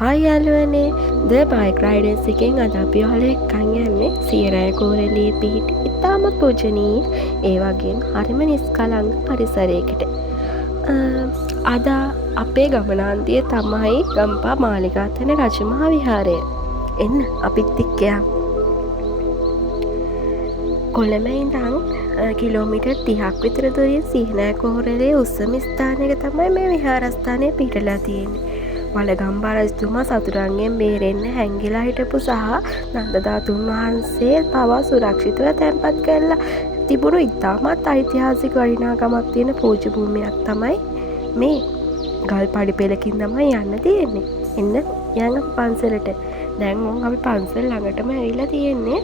Hi යාළුවනේ ද bike riders එකෙන් අද අපි ඔයාලා එක්කන් යන්නේ සීරෑ කෝරළේ පිහිටි ඉතාම පූජනීය ඒ වගේම හරිම නිස්කලංක පරිසරයකට. අද අපේ ගමනාන්තිය තමයි ගම්පා මාලිගාතන රජමහා විහාරය. එන්න අපිත් එක්ක යමු. කොළඹ ඉඳන් කිලෝමීටර් 30ක් විතර දුරින් සීනෑ කෝරළේ උසම ස්ථානයක තමයි මේ විහාරස්ථානය පිහිටලා තියෙන්නේ. වළගම්බා රජතුමා සතුරන්ගෙන් බේරෙන්න හැංගිලා හිටපු සහ නන්දධාතුන් වහන්සේ පවා සුරක්ෂිතව තැන්පත් කරලා තිබුණු ඉතාමත් ඓතිහාසික වටිනාකමක් තියෙන පූජ්‍ය භූමියක් තමයි මේ. ගල් පඩිපෙළකින් තමයි යන්න තියෙන්නේ. එන්න යන් අපි පන්සලට. දැන් අපි පන්සල් ළඟටම ඇවිල්ලා තියෙන්නේ.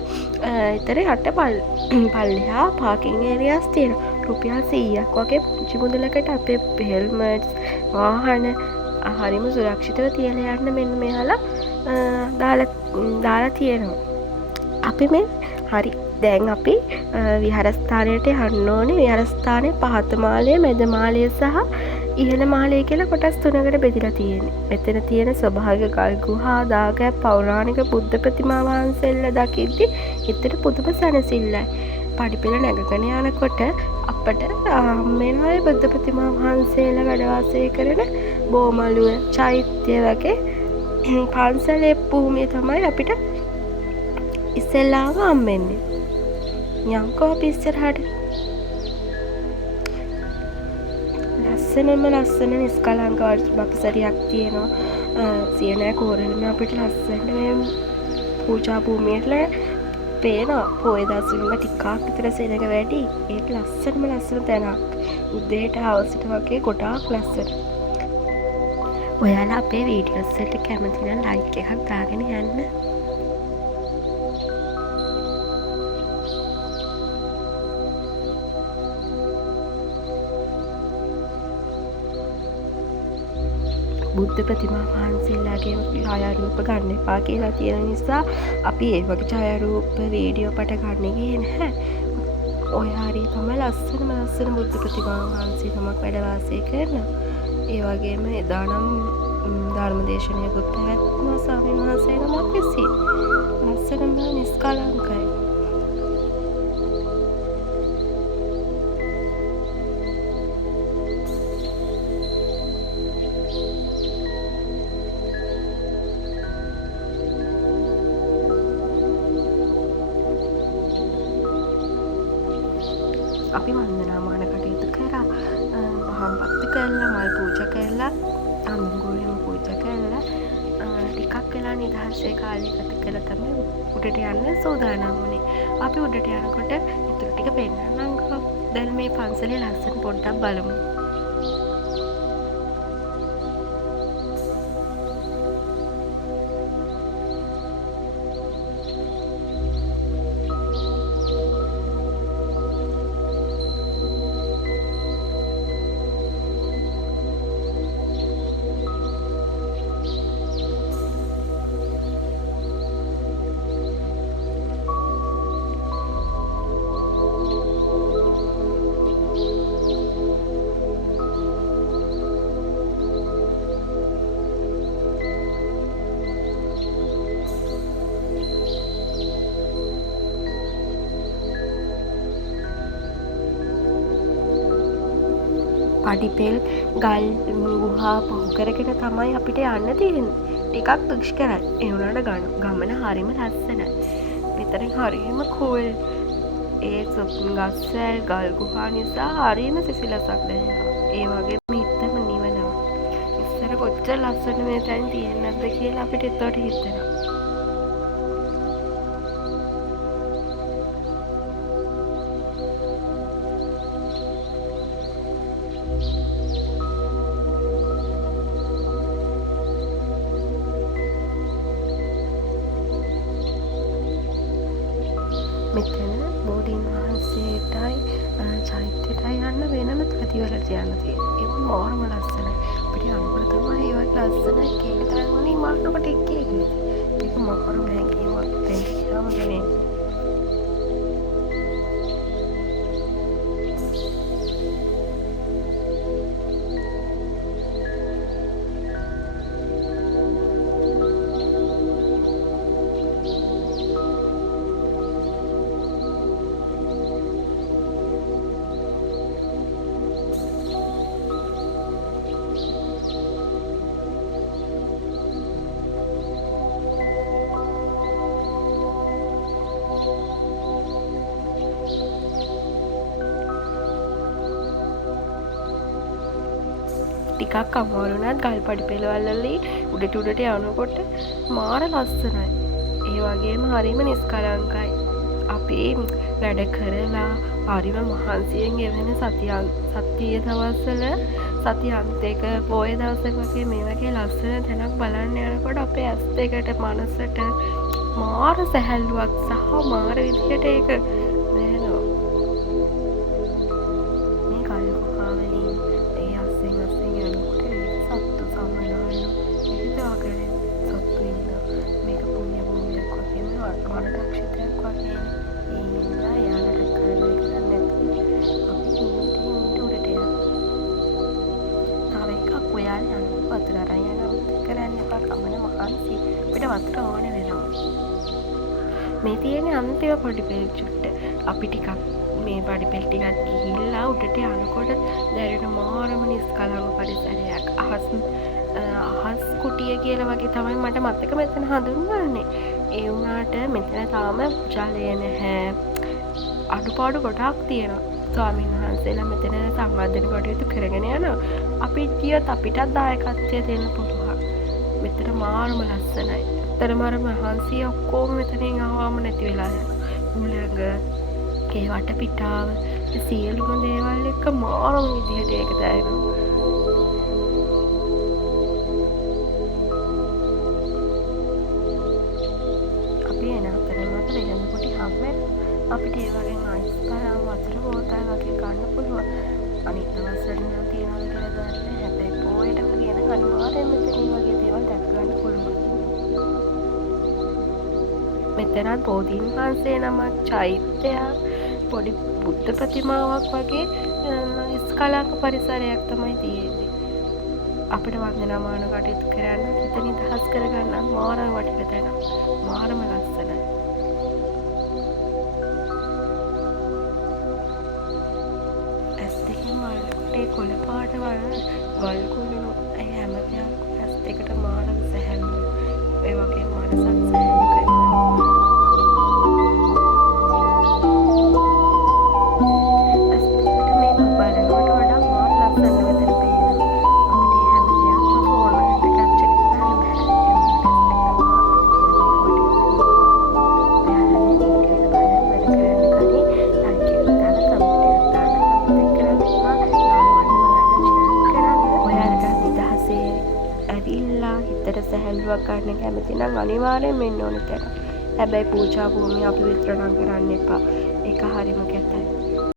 ඊතර යට පල්ලෙහා පාකින් ඒරියාස් තියෙනවා. රුපියල් 100ක් වගේ පුංචි මුදලකට අපේ හෙල්මට්ස් වාහන හරිම සුරක්ෂිතව තියලා යන්න මෙන්න මෙහාලා දාලා තියෙනවා. අපි මේ හරි දැන් අපි විහාරස්ථානයට යන්න ඕනේ. විහාරස්ථානයේ පහත මාලය, මැද මාලය සහ ඉහළ මාලය කියලා කොටස් තුනකට බෙදලා තියෙන්නේ. මෙතන තියෙන ස්වභාවික ගල් ගුහා, දාගැබ්, පෞරාණික බුද්ධ ප්‍රතිමා වහන්සේලා දකිද්දි හිතට පුදුම සැනසෙල්ලයි. පඩිපෙළ නැගගෙන යනකොට අපට හම්බෙනවා බුද්ධ ප්‍රතිමා වහන්සේලා වැඩ වාසය කරන බෝමළුව, චෛත්‍ය වගේ පන්සලේ භූමිය තමයි අපිට ඉස්සෙල්ලාම හම්බෙන්නේ. යන්කෝ අපි ඉස්සරහට. ලස්සන නිස්කලංක බක්සරියක් තියෙනවා. සීනෑ කෝරළේම අපිට ලස්සනට මේ පූජා භූමියට පේනවා. පොය දවස්වල ටිකක් විතර සෙනඟ වැඩි. ඒක ලස්සන තැනක්. උදේට හවසට වගේ ගොඩාක් ලස්සන. ඔයාලා අපේ වීඩියෝස් වලට කැමති නම් ලයික් එකක් දාගෙන යන්න. බුද්ධ ප්‍රතිමා වහන්සේලාගේ ඡායාරූප ගන්න එපා කියලා තියෙන නිසා අපි ඒ වගේ ඡායාරූප වීඩියෝ පට ගන්න ගියේ නැහැ. ඔය හරිය තමයි ලස්සන බුද්ධ ප්‍රතිමා වහන්සේ නමක් වැඩ වාසය කරනවා. ඒ වගේම එදා නම් ධර්ම දේශනයකුත් පැවැත්වුණා ස්වාමීන් වහන්සේ නමක් විසින්. ලස්සනම නිස්කලංකයි. අපි වන්දනාමාන කටයුතු කරා. මහම්පත්ති කරලා, මල් පූජා කරලා, අනුගෝලෙම පූජා කරලා ටිකක් වෙලා නිදහසේ කාලය ගත කරලා තමයි උඩට යන්න සූදානම් වුණේ. අපි උඩට යනකොට ඉතුරු ටික පෙන්නන්නම්කෝ. දැන් මේ පන්සලේ ලස්සන පොඩ්ඩක් බලමු. පඩිපෙල් ගල් ගුහා පහු කරගෙන තමයි අපිට යන්න තියෙන්නේ. ටිකක් දුෂ්කරයි. ඒ වුණාට ගමන හරිම ලස්සනයි. මෙතන හරිම කූල්. ඒ ගස්වැල් ගල් ගුහා නිසා හරිම සිසිලසක් දැනෙනවා. ඒ වගේම හිතම නිවනවා. ඉස්සර කොච්චර ලස්සන මේ තැන් තියෙන්නද කියලා අපිට එතකොට හිතෙනවා. මෙතන බෝධීන් වහන්සේටයි චෛත්‍යයටයි යන්න වෙනම ප්‍රතිවලට යන්න තියෙනවා. ඒක මොරම ලස්සනයි. අපිට යනකොට තමයි ඒ වගේ ලස්සන කේක තරම් වුණේ මාන්නකට එක්කේ. ඒක මොකරම හැංගීමක් දෙන්න කියලාම දැනෙන්නේ. ටිකක් අමාරුණත් ගල් පඩි පෙළවල්ලලි උඩට යනකොට මාර ලස්සනයි. ඒ වගේම හරිම නිස්කලංකයි. අපි වැඩ කරලා හරිම මහන්සියෙන් ගෙවෙන සතිය දවස්වල සති අන්තයක පොය දවසක වගේ මේ වගේ ලස්සන තැනක් බලන්න යනකොට අපේ ඇස් දෙකට මනසට මාර සැහැල්ලුවක් සහ මාර විදිහට ඒක දැනෙනවා. මේ කල් ගුහාවලින් ඒ අස්සෙන් යනකොට සත්තු සමනවලු විවිධ ආකාරයෙන් සත්තු ඉන්නවා. මේක පුණ්‍ය භූමියක් වගේම වනරක්ෂිතයක් වගේ. ඒ නිසා එයාලට කරදර කරන්නේ නැතුව අපි හිමීට උඩට යනවා. තව එකක් ඔයාලා යන වතුර අරන් යනවා කරන්න එපා. කමන මහන්සි අපිට වතුර ඕනේ වෙනවා. මේ තියෙන අන්තිම පොඩි පෙල් චුට්ට. අපි ටිකක් මේ පඩි පෙල් ටිකක් ගිහිල්ලා උඩට යනකොට දැනෙන මාරම නිස්කලංක පරිසරයක්. අහස් කුටිය කියලා වගේ තමයි මට මතක මෙතන හඳුන්වන්නේ. ඒ වුණාට මෙතන තාම ජලය නැහැ. අඩුපාඩු ගොඩාක් තියෙනවා. ස්වාමීන් වහන්සේලා මෙතන සංවර්ධන කටයුතු කරගෙන යනවා. අපි ගියොත් අපිටත් දායකත්වය දෙන්න පුළුවන්. මෙතන මාරම ලස්සනයි. තරමර මහන්සිය ඔක්කොම මෙතනින් ආවම නැති වෙලා යනවා. උලඟ, ඒ වටපිටාව, සියලුම දේවල් එක්ක මාරම විදිහට ඒක දැනෙනවා. අපි එන අතරමඟ වෙළඳ කුටි හම්බෙන්න අපිට ඒ වගේ අයිස් පාරම් වතුර බෝතල් වගේ ගන්න පුළුවන්. අනිත් දවස්වල නම් තියනවා කියලා දන්නේ. හැබැයි පොයටම කියන අනිවාර්යයෙන්ම මෙතන වගේ දේවල් දැක ගන්න පුළුවන්. මෙතනත් බෝධීන් වහන්සේ නමක්, චෛත්‍යයක්, පොඩි බුද්ධ ප්‍රතිමාවක් වගේ නිස්කලංක පරිසරයක් තමයි තියෙන්නේ. අපිට වන්දනාමාන කටයුතු කරන්න, හිත නිදහස් කරගන්න මාරම වටින තැනක්. මාරම ලස්සනයි. ඇස් දෙකෙන් වලට කොළ පාට වල් කුළුණු හැම දෙයක් ඇස් දෙකට මාරම සැහැල්ලු. ඒ වගේ මනසත් සැහැල්ලු කරනවා. ඇස් දෙකට මේ බලනකොට වඩා මාර ලස්සන වෙතන පේනවා. අපිට හැම දෙයක්ම ෆෝන් එකට කැප්චර් කරන්න බෑ. හිතට සැහැල්ලුවක් ගන්න කැමති නම් අනිවාර්යෙන් මෙන්න ඕන තැන. හැබැයි පූජා භූමිය අපි විතරක් කරන්න එපා. ඒක හරිම කැතයි.